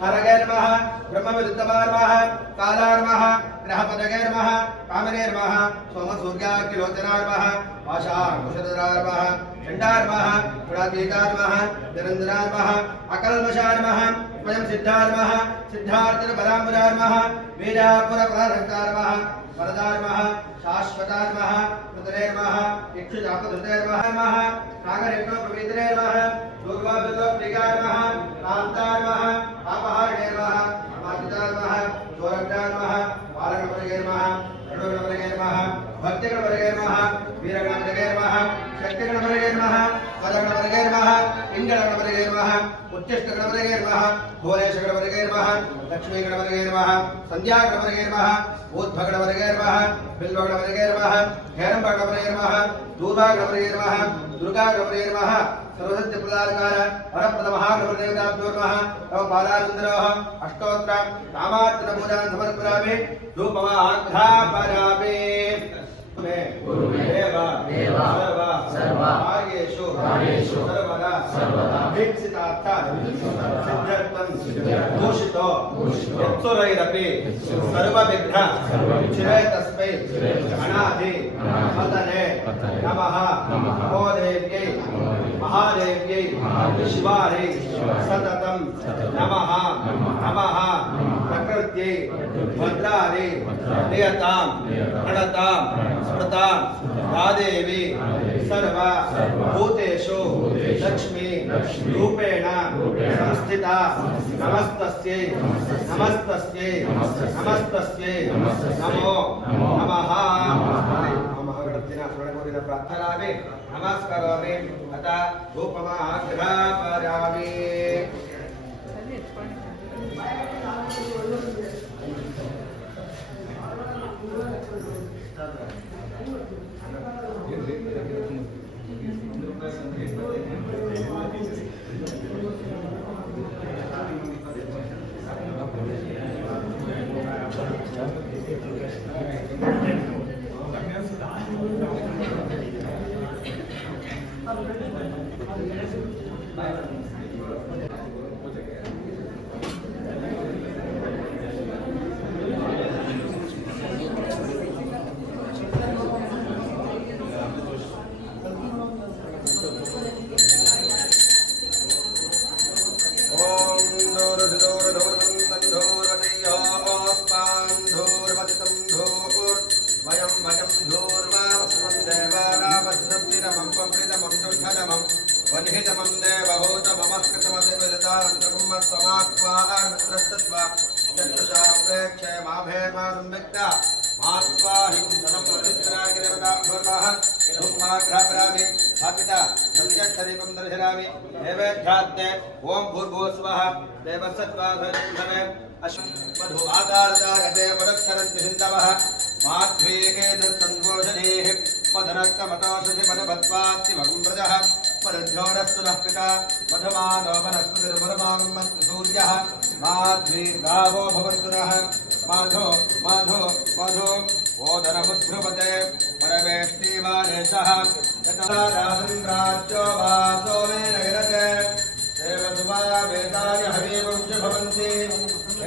हरगे नमः ब्रह्मविरुद्धवाय नमः कालाय नमः ग्रहपदगे नमः कामने नमः सोमसूर्याग्निलोचनाय नमः आशाकुशधराय नमः चण्डाय नमः गुणातीताय नमः निरञ्जनाय नमः अकल्मषाय नमः स्वयं सिद्धाय नमः सिद्धार्थबलाम्बुजाय नमः वीरापुरपराधक्ताय नमः वरदाय नमः शाश्वताय नमः कृतरे नमः इक्षुजापधृते नमः नागरिकोपवित्रे नमः दुर्गाभिलोकप्रियाय नमः कान्ताय नमः पापहारिणे नमः अमादिताय नमः गौरव्याय नमः बालगणपतये नमः षडोगणपतये नमः भक्तिगणपतये नमः वीरगणपतये नमः शक्तिगणपतये नमः पदगणपतये नमः इंगणपतये नमः उच्चिष्टगणपतये नमः भुवनेश्वरगणपतये नमः लक्ष्मीगणपतये नमः संध्यागणपतये नमः ऊर्ध्वगणपतये नमः बिल्वगणपतये नमः हेरम्बगणपतये नमः दूर्वागणपतये नमः दुर्गागणपतये नमः सर्वसत्यप्रदायकाय वरप्रदमहागणपतिदेवताभ्यो नमः तव पादानन्दरोः अष्टोत्तर कामार्चनपूजां समर्पयामि धूपमाघ्रापयामि देव सर्व कार्येषु सर्वदा अभीप्सितार्थ सिद्ध्यर्थं भूषितो यत्सुरैरपि सर्वविघ्न चिरे तस्मै अनादि मदने नमः नमो देव्यै महादेव्यै शिवायै सततं नमः नमः प्रकृत्यै भद्रायै नियतां प्रणतां स्मृतां यादेवी सर्व भूतेषु लक्ष्मी रूपेण संस्थिता नमस्तस्यै नमस्तस्यै नमस्तस्यै नमो नमः महागणपतिना प्रार्थनामि नमस्करोमि अतः धूपमाघ्रापयामि ओम भूर्भुवस्वः देवसत्त्वाधरे मधुवादारदागते पदक्षरन्ति सिन्धवः माध्वेगेन सङ्घोषणेः पदनक्कमतोषधि पदभत्वात्तिमगुम्रजः पदज्योडस्तु नः पिता मधुमानो वनस्पतिर्मरुमागुम्मस्तु सूर्यः माध्वीर्गावो भवन्तु नः माधो माधो माधो ओदनमुद्ध्रुवते परमेष्टिवानेशः यतः राजन्द्राज्यो वासो मे नगरते देवसुवा वेदानि हवीवंश भवन्ति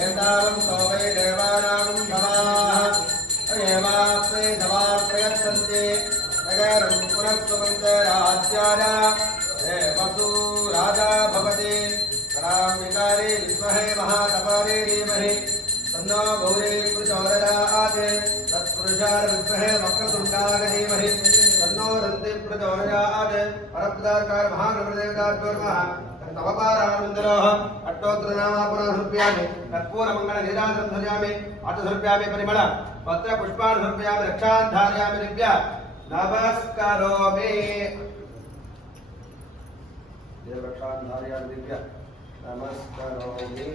एतावन्तो वै देवानां भवाः एवाप्रे दवाप्रयच्छन्ति नगरं पुनस्त्वन्ते राज्याय देवसु राजा भवति परामिकारे विद्महे महातपारे धीमहि तन्नो गौरी प्रचोदयात् तत्पुरुषाय विद्महे वक्रतुण्डाय धीमहि तन्नो दन्ति प्रचोदयात् परपदाकार महागणपतिदेवताभ्यो नमः तवपारानन्दरोः अष्टोत्तरनामापुरान् समर्पयामि कर्पूरमङ्गलनीराजनं धरामि अर्थसमर्पयामि परिमळ पत्रपुष्पान् समर्पयामि रक्षान् धारयामि दिव्या नमस्करोमि देवरक्षान् धारयामि दिव्या नमस्करोमि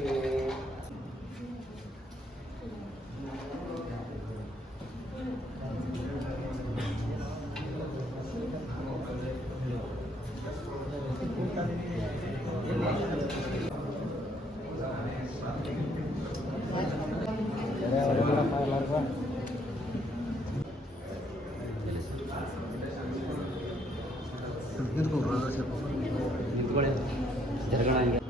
जरगना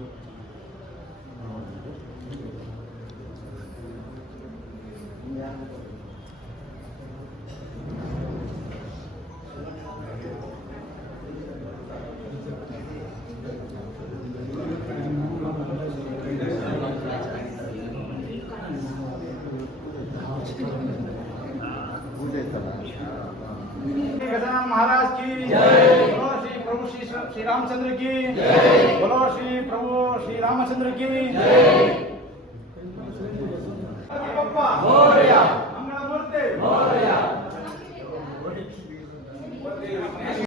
गजानन महाराज की जय। बोलो श्री प्रभु श्री रामचंद्र की जय। बोलो श्री प्रभु श्री रामचंद्र की जय।